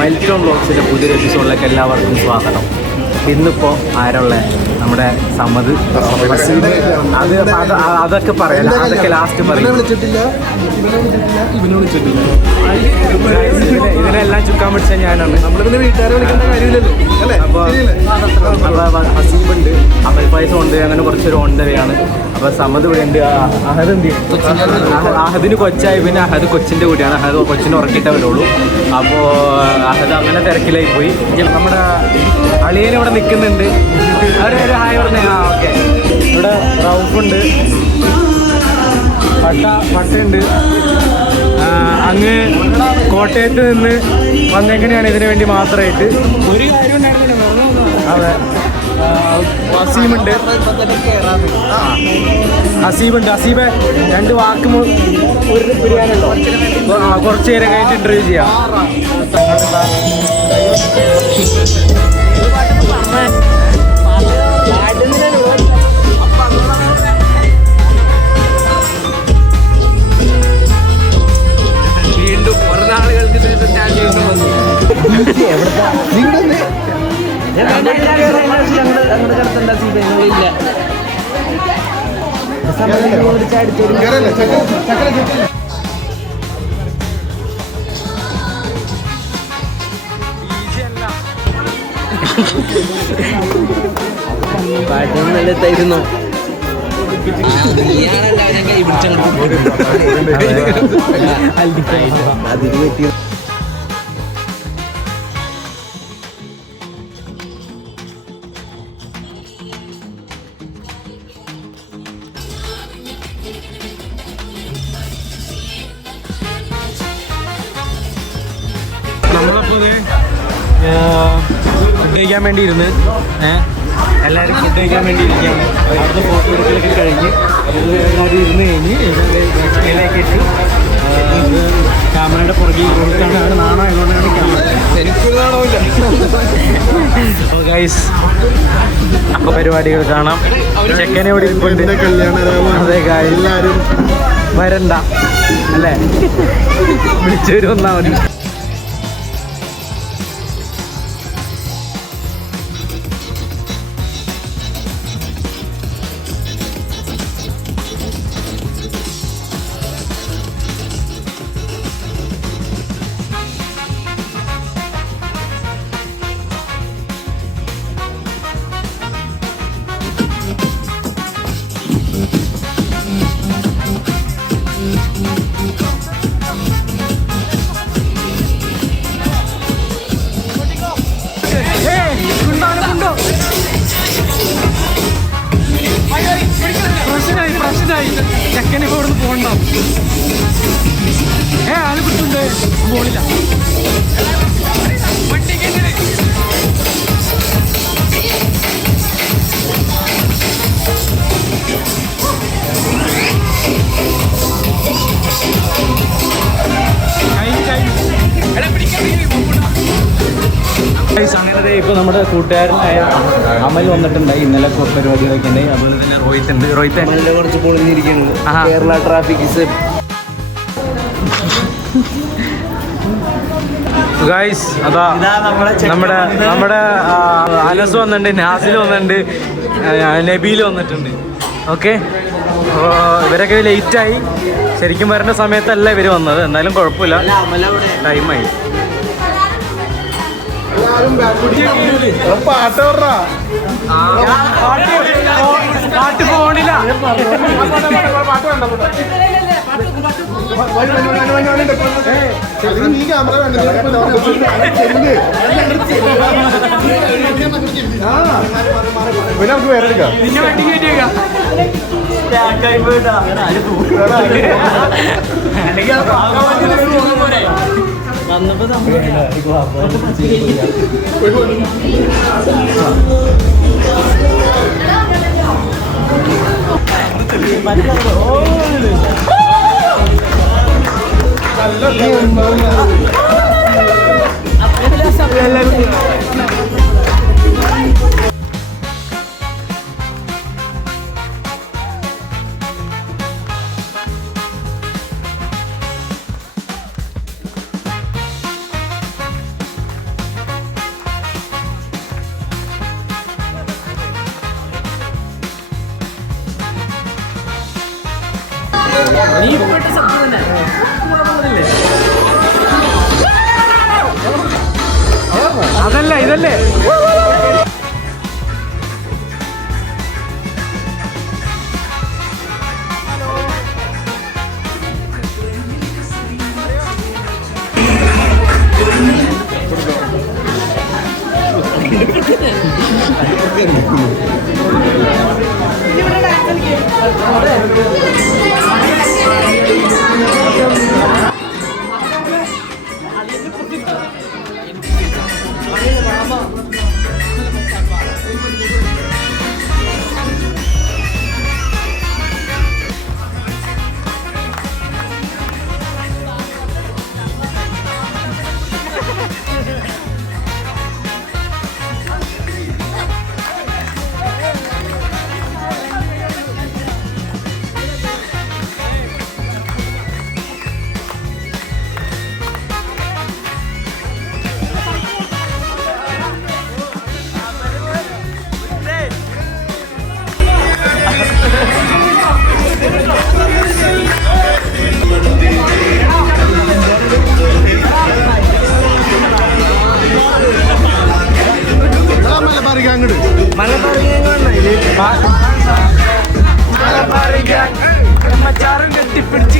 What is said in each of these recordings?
Milestone വ്ലോഗ്സിൻ്റെ പുതിയൊരു എപ്പിസോഡിലേക്ക് എല്ലാവർക്കും സ്വാഗതം. ഇന്നിപ്പോൾ ആരുള്ള നമ്മുടെ സമ്മത് അതൊക്കെ പറയാം, അതൊക്കെ ലാസ്റ്റ് പറയും. ഇതിനെല്ലാം ചുക്കാൻ പിടിച്ച ഞാനാണ്. നമ്മളിതിന് വീട്ടുകാരെ വിളിക്കേണ്ട കാര്യമില്ലല്ലോ അല്ലേ? അപ്പോൾ ഹസീബുണ്ട്, അമൽ പൈസ ഉണ്ട്, അങ്ങനെ കുറച്ചൊരു ഓണ്ടവയാണ്. അപ്പോൾ സമ്മത് ഇവിടെ ഉണ്ട്. അഹദ് എന്ത് അഹദിന് കൊച്ചായി, പിന്നെ അഹദ് കൊച്ചിൻ്റെ കൂടിയാണ്. അഹദ് കൊച്ചിനെ ഉറക്കിയിട്ടേ വരുള്ളൂ. അപ്പോൾ അഹദ് അങ്ങനെ തിരക്കിലായി പോയി. നമ്മുടെ അളിയൻ ഇവിടെ നിൽക്കുന്നുണ്ട്. ഒരു ഹായ് പറഞ്ഞേ. ഓക്കെ. ഇവിടെ റൗഫുണ്ട്, പട്ടയുണ്ട്. അങ്ങ് കോട്ടയത്ത് നിന്ന് വന്നേക്കനെയാണ് ഇതിനു വേണ്ടി മാത്രമായിട്ട്. ഒരു കാര്യം ഉണ്ടായിരുന്നില്ല. അതെ, വസീമുണ്ട്, ഹസീബുണ്ട്. ഹസീബെ രണ്ട് വാക്ക് പറയാനുണ്ടോ? കുറച്ച് നേരം കഴിഞ്ഞിട്ട് ഇന്റർവ്യൂ ചെയ്യാം. വീണ്ടും കുറേ നാളുകൾക്ക് ശേഷം ഞാൻ വീണ്ടും വന്നു. പാട്ടൊന്നും അതിന് പറ്റിയ നമ്മളപ്പോൾ ഫുഡ് കഴിക്കാൻ വേണ്ടി ഇരുന്ന് എല്ലാവരും ഫുഡ് കഴിക്കാൻ വേണ്ടി ഇരിക്കുകയാണ്. അവിടുത്തെ ഫോട്ടോ എടുക്കലൊക്കെ കഴിഞ്ഞ് എല്ലാവരും ഇരുന്ന് കഴിഞ്ഞ് ഇലയൊക്കെ ഇട്ട് ക്യാമറയുടെ പുറകെ കൊടുത്താണ്. നാണമായതുകൊണ്ടാണ് ക്യാമറ, എനിക്കൊരു നാണമില്ല. അപ്പോൾ ഗൈസ്, അപ്പോൾ പരിപാടികൾ കാണാം. ചെക്കനെ ഇവിടെ ഇരിപ്പുണ്ട്. അതെ ഗൈസ്, എല്ലാവരും വരണ്ട അല്ലേ, വിളിച്ചവര് വന്നാൽ മതി. ചെക്കനെ ഇപ്പോൾ ഇവിടുന്ന് പോകണ്ട. ആള് കിട്ടുന്നുണ്ട്, പോണില്ല. അങ്ങനെ ഇപ്പോൾ നമ്മുടെ കൂട്ടുകാരനായ അമൽ വന്നിട്ടുണ്ടായി. ഇന്നലെ പരിപാടികളൊക്കെ ഉണ്ടായി. അതുപോലെ തന്നെ റോഹിത് ഉണ്ട്. റോഹിത് കുറച്ച് പൊളിഞ്ഞിരിക്കുന്നത് കേരള ട്രാഫിക് ഗൈസ്. അതാ നമ്മുടെ അനസ് വന്നിട്ടുണ്ട്, നാസിൽ വന്നിട്ടുണ്ട്, നബീൽ വന്നിട്ടുണ്ട്. ഓക്കെ, ഇവരൊക്കെ ലേറ്റായി. ശരിക്കും വരേണ്ട സമയത്തല്ല ഇവർ വന്നത്. എന്നാലും കുഴപ്പമില്ല, ടൈമായി. പാട്ട് പോണില്ല. നമുക്ക് വേറെ എടുക്കാം. നിന്നെ വണ്ടി കയറ്റിയേക്കാം. വന്നപ്പോ നീ ഇപ്പോഴത്തെ സത്യം തന്നെ അതല്ല ഇതല്ലേ മലബാറും കെട്ടിപ്പിടിച്ച്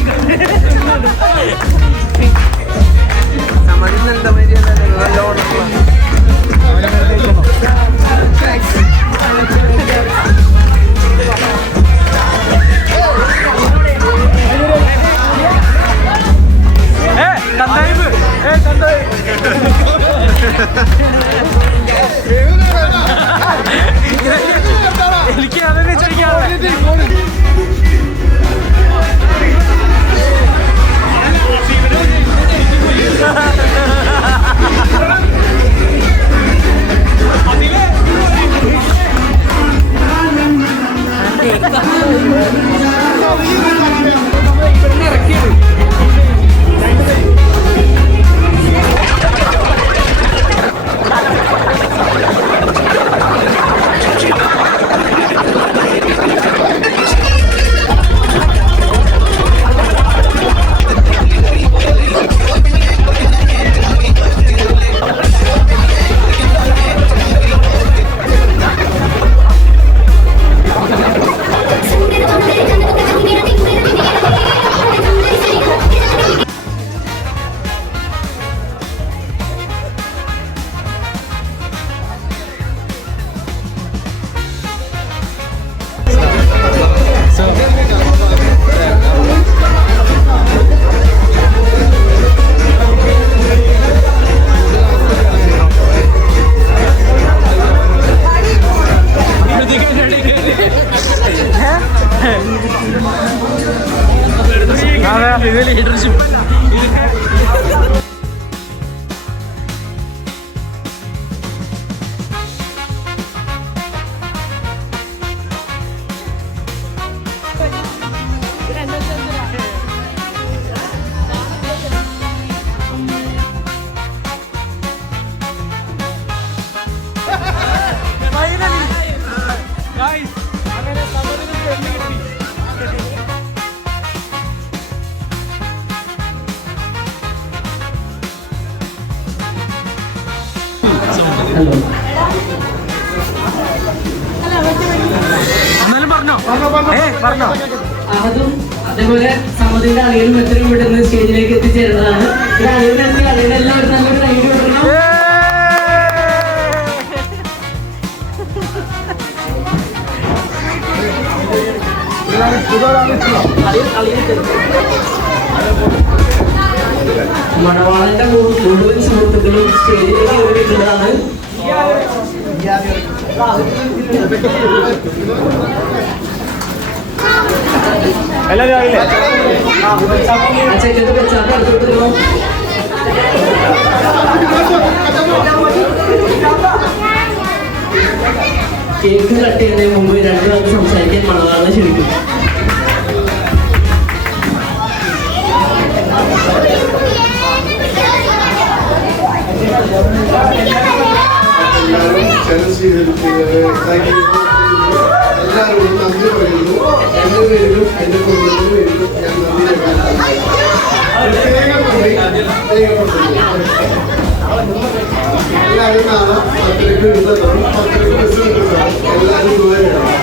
സമരിന്നെന്താ മര്യാദ എനിക്ക് അതൊക്കെ ചോദിക്കാതെ ഇത് ലീഡർഷിപ്പ് അങ്ങനെ സമരത്തിന് പെണ്ണ് കിട്ടി. എന്നാലും പറഞ്ഞോ പറഞ്ഞോ. അതും അതേപോലെ സമതിന്റെ അളിയനും എത്രയും പെട്ടെന്ന് സ്റ്റേജിലേക്ക് എത്തിച്ചേരുന്നതാണ്. അളിയനെല്ലാവരും നല്ലൊരു കൈ കൊടുക്കണം. മണവാളന്റെ മുഴുവൻ സുഹൃത്തുക്കളും സ്റ്റേജിലേക്ക് കയറിയിട്ടുള്ളതാണ്. എല്ലാവരും അറിയില്ലേ ചെക്കത്ത് വെച്ചാൽ അടുത്തോട്ട് കേക്ക് കട്ട് ചെയ്യുന്നതിന് മുമ്പ് രണ്ടു പേർക്ക് സംസാരിക്കാൻ മണവാളനെ ക്ഷണിക്കും. Thank you. എല്ലാവരോടും നന്ദി പറയുന്നു. എൻ്റെ പേരിലും എൻ്റെ കുടുംബത്തിൻ്റെ പേരിലും ഞാൻ നന്ദി എല്ലാവരും നാളെ 10 കിട്ടുന്നതാണ് 10 ബസ് കിട്ടുന്നതാണ്. എല്ലാവരും ദൂരെയാണ്.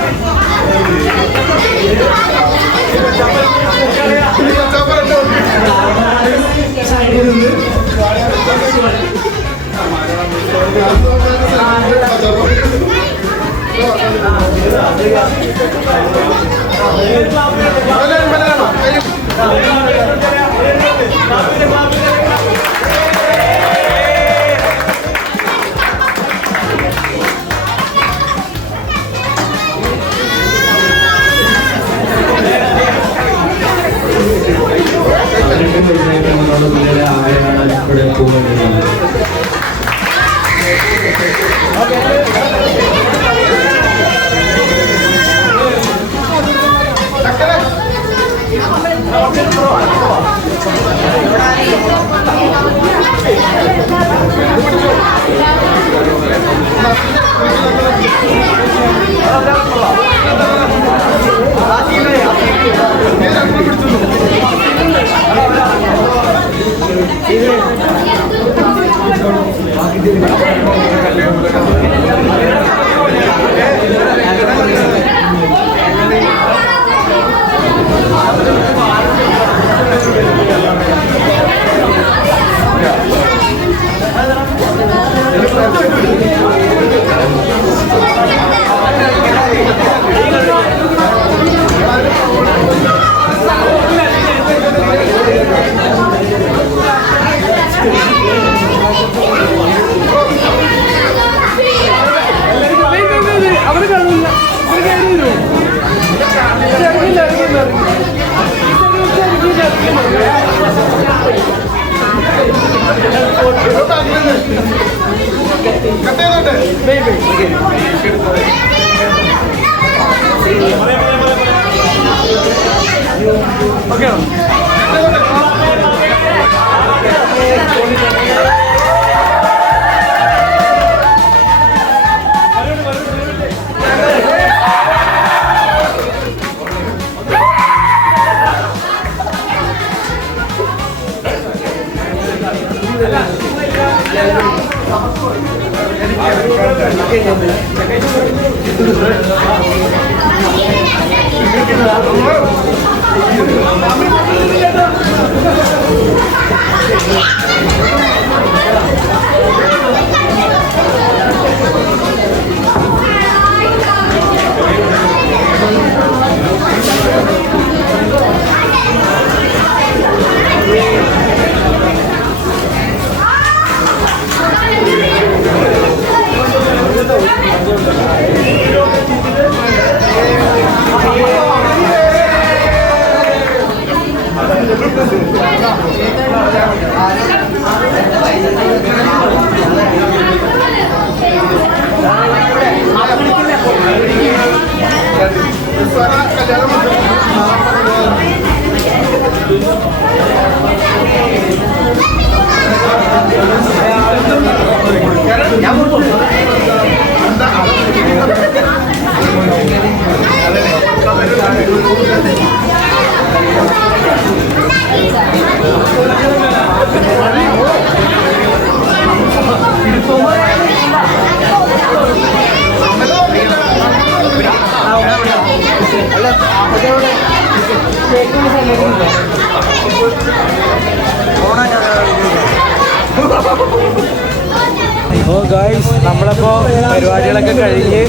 അപ്പോൾ ഗായ്സ് നമ്മളപ്പോൾ പരിപാടികളൊക്കെ കഴിഞ്ഞ്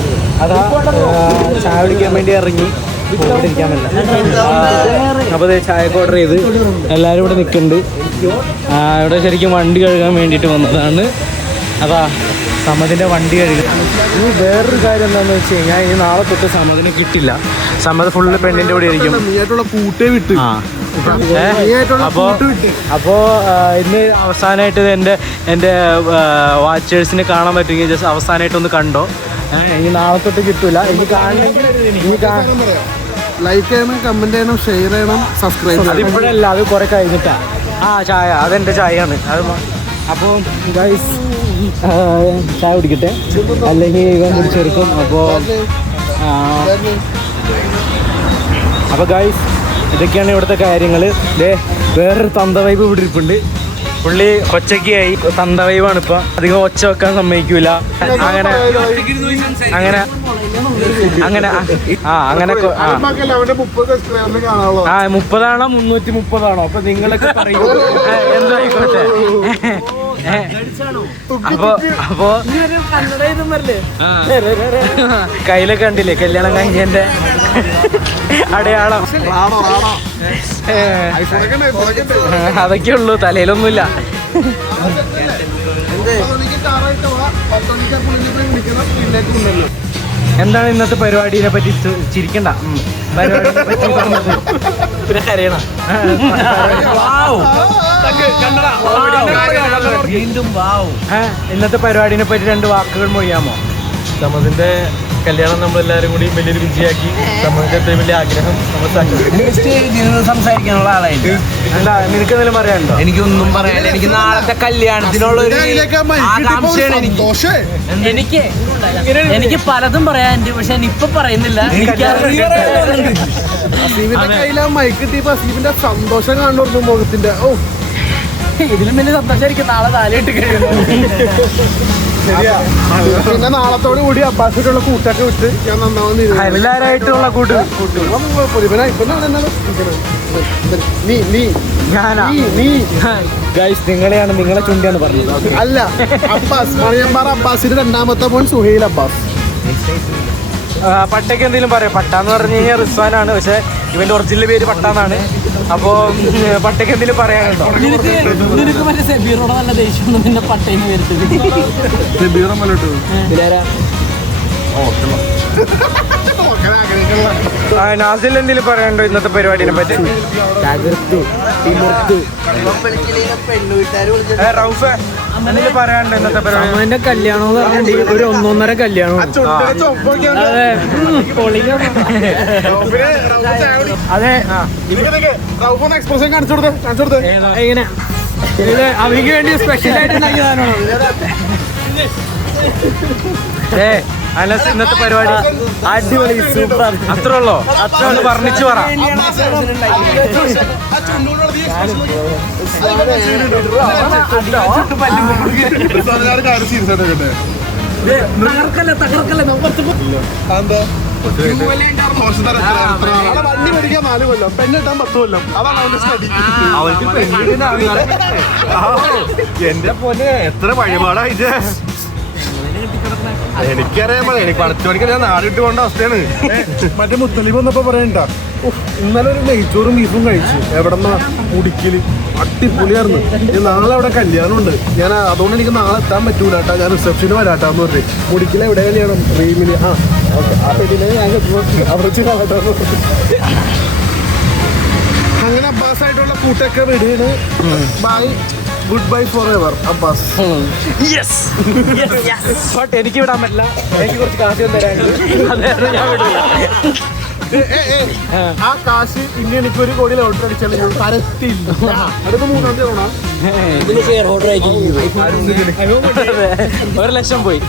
അതാ ചായ കുടിക്കാൻ വേണ്ടി ഇറങ്ങി ഇരിക്കാൻ പറ്റില്ല. അപ്പോൾ ചായക്ക് ഓർഡർ ചെയ്ത് എല്ലാവരും ഇവിടെ നിൽക്കുന്നുണ്ട്. ഇവിടെ ശരിക്കും വണ്ടി കഴുകാൻ വേണ്ടിയിട്ട് വന്നതാണ്. അതാ സമതിൻ്റെ വണ്ടി കഴുകുക. ഇനി വേറൊരു കാര്യം എന്താണെന്ന് വെച്ച് കഴിഞ്ഞാൽ ഇനി നാളെ തൊട്ട് സമതിന് കിട്ടില്ല. സമത് ഫുള്ള് പെണ്ണിൻ്റെ കൂടെ ആയിരിക്കും. അപ്പോൾ ഇന്ന് അവസാനമായിട്ട് എൻ്റെ വാച്ചേഴ്സിനെ കാണാൻ പറ്റുമെങ്കിൽ ജസ്റ്റ് അവസാനമായിട്ടൊന്ന് കണ്ടോ. ഇനി നാളെ തൊട്ട് കിട്ടൂല. എനിക്ക് കാണണമെങ്കിൽ ലൈക്ക് ചെയ്യണം, കമന്റ് ചെയ്യണം, ഷെയർ ചെയ്യണം, സബ്സ്ക്രൈബ് ചെയ്യണം. അതിപ്പോഴല്ല, അത് കുറെ കഴിഞ്ഞിട്ടാ. ചായ അതെൻ്റെ ചായയാണ് അത്. അപ്പോൾ ഗൈസ് ചായ കുടിക്കട്ടെ, അല്ലെങ്കിൽ ഇവൻ കുടിച്ചെടുക്കും. അപ്പോൾ അപ്പൊ ഗൈസ് ഇതൊക്കെയാണ് ഇവിടുത്തെ കാര്യങ്ങൾ. വേറൊരു തന്ത വൈബ് ഇവിടെ ഇരിപ്പുണ്ട്. പുള്ളി കൊച്ചക്കായി തന്ത വൈബാണ് ഇപ്പൊ. അധികം ഒച്ച വെക്കാൻ സമ്മതിക്കൂല. അങ്ങനെ അങ്ങനെ അങ്ങനെ അങ്ങനെ 30 330 അപ്പൊ നിങ്ങളൊക്കെ പറയൂ എന്തായിക്കോട്ടെ. അപ്പൊ കയ്യിലൊക്കെ കണ്ടില്ലേ കല്യാണം കഴിഞ്ഞതിന്റെ അടയാളം. അതൊക്കെ ഉള്ളൂ, തലയിലൊന്നുമില്ല. എന്താണ് ഇന്നത്തെ പരിപാടിനെ പറ്റി? ചിരിക്കണ്ട. പരിപാടിനെ പറ്റി പറഞ്ഞത് പിന്നെ കരയണം. ഇന്നത്തെ പരിപാടിനെ പറ്റി 2 വാക്കുകൾ മൊഴിയാമോ? സമതിന്റെ കല്യാണം നമ്മളെല്ലാരും കൂടി വലിയൊരു വിജയാക്കി. സമതിന്റെ ഏറ്റവും വലിയ ആഗ്രഹം നമ്മൾ സംസാരിക്കാനുള്ള ആളായിട്ട് എന്താ നിനക്ക് എന്തെങ്കിലും പറയാനുണ്ടോ? എനിക്കൊന്നും പറയാനില്ല. എനിക്ക് നാളത്തെ കല്യാണത്തിനുള്ള ഒരു ആകാംക്ഷയാണ് എനിക്ക് പലതും പറയാനുണ്ട്, പക്ഷെ ഇപ്പൊ പറയുന്നില്ല. മൈക്ക് കിട്ടിയപ്പോ അസീബിന്റെ സന്തോഷം കാണുന്നു മുഖത്തിന്റെ. ഓ, ഇതിലും വലിയ സന്തോഷമായിരിക്കും നാളെ താലിട്ട് കഴിയുന്നു. പിന്നെ നാളത്തോടു കൂടി അബ്ബാസിലുള്ള കൂട്ടൊക്കെ വിട്ട് ഞാൻ നന്നാവുന്ന എല്ലാരായിട്ടുള്ള കൂട്ട് നിങ്ങളെയാണ്, നിങ്ങളെ ചുണ്ടിയാണ് പറഞ്ഞത്. അല്ല, അബ്ബാസ് മണിയമ്പാറ അബ്ബാസിന്റെ 2ാമത്തെ മോൻ സുഹൈൽ അബ്ബാസ്. പട്ടയ്ക്ക് എന്തെങ്കിലും പറയാം? പട്ട എന്ന് പറഞ്ഞു കഴിഞ്ഞാൽ റിസ്വാനാണ്, പക്ഷെ ഇവന്റെ ഒറിജിനൽ പേര് പട്ടാന്നാണ്. അപ്പോ പട്ടയ്ക്ക് എന്തെങ്കിലും പറയാനുണ്ടോ? നിനക്ക് മറ്റേ സെബീറോടെ നല്ല ദേഷ്യം പിന്നെ പട്ടേന്ന് വരുത്തത്. നാസിൽ എന്തെങ്കിലും പറയാനുണ്ടോ ഇന്നത്തെ പരിപാടിനെ പറ്റി? റൗഫേ എന്തെങ്കിലും പറയാനുണ്ടോ ഇന്നത്തെ പരിപാടി? അമ്മേന്റെ കല്യാണം എന്ന് പറഞ്ഞിട്ടുണ്ടെങ്കിൽ ഒരു 1.5 കല്യാണം. അതെ. എക്സ്പ്രഷൻ കാണിച്ചു കൊടുത്തേ. എങ്ങനെ അവർക്ക് വേണ്ടി സ്പെഷ്യൽ ആയിട്ട് ഉണ്ടാക്കിയതാണോ? അനസ് ഇന്നത്തെ പരിപാടി അടിപൊളി, സൂപ്പർ. അത്രേ ഉള്ളോ? അത്ര ഒന്ന് വർണ്ണിച്ചു പറ. വണ്ടി മേടിക്കാൻ 4 കൊല്ലം, പെണ്ണെട്ടാൻ 10 കൊല്ലം. അതാണ് അവന്റെ സ്റ്റഡി. എന്റെ പൊന്നെ എത്ര വഴിപാടായിട്ട് എനിക്കറിയാൻ പറയാം. എനിക്ക് പടച്ചു പഠിക്കാൻ ഞാൻ നാടിട്ട് കൊണ്ട അവസ്ഥയാണ്. മറ്റേ മുത്തലിബ് വന്നപ്പോ പറയണ്ട, ഇന്നലെ ഒരു നെയ്ച്ചോറും ബീഫും കഴിച്ചു. എവിടെന്നാ? മുടിക്കല്. അടിപൊളിയായിരുന്നു. നാളെ അവിടെ കല്യാണം ഉണ്ട്. ഞാൻ അതുകൊണ്ട് എനിക്ക് നാളെ എത്താൻ പറ്റൂല കേട്ടാ. ഞാൻ റിസപ്ഷന് വരാട്ടാന്ന് പറഞ്ഞു. മുടിക്കൽ എവിടെ കല്യാണം? റീമില്. ആ ഓക്കെ. ആ പെട്ടിനെ ഞാൻ അവിടെ കാട്ടാന്ന് പറഞ്ഞു. അങ്ങനെ അബ്ബാസായിട്ടുള്ള കൂട്ടൊക്കെ വിടുകയാണ്. Bye, goodbye forever Abbas. But എനിക്ക് വിടാൻ പറ്റില്ല. എനിക്ക് കുറച്ച് കാശ് തരാനുണ്ട്. അതായത് ഞാൻ വിടില്ല. ആ കാശ് ഇനി എനിക്ക് 1 കോടി ലോട്ടറി അടിച്ചാൽ ഞാൻ തരത്തില്ല. അടുത്ത 3-ാം തീയതി ആണോ? 1 ലക്ഷം പോയി.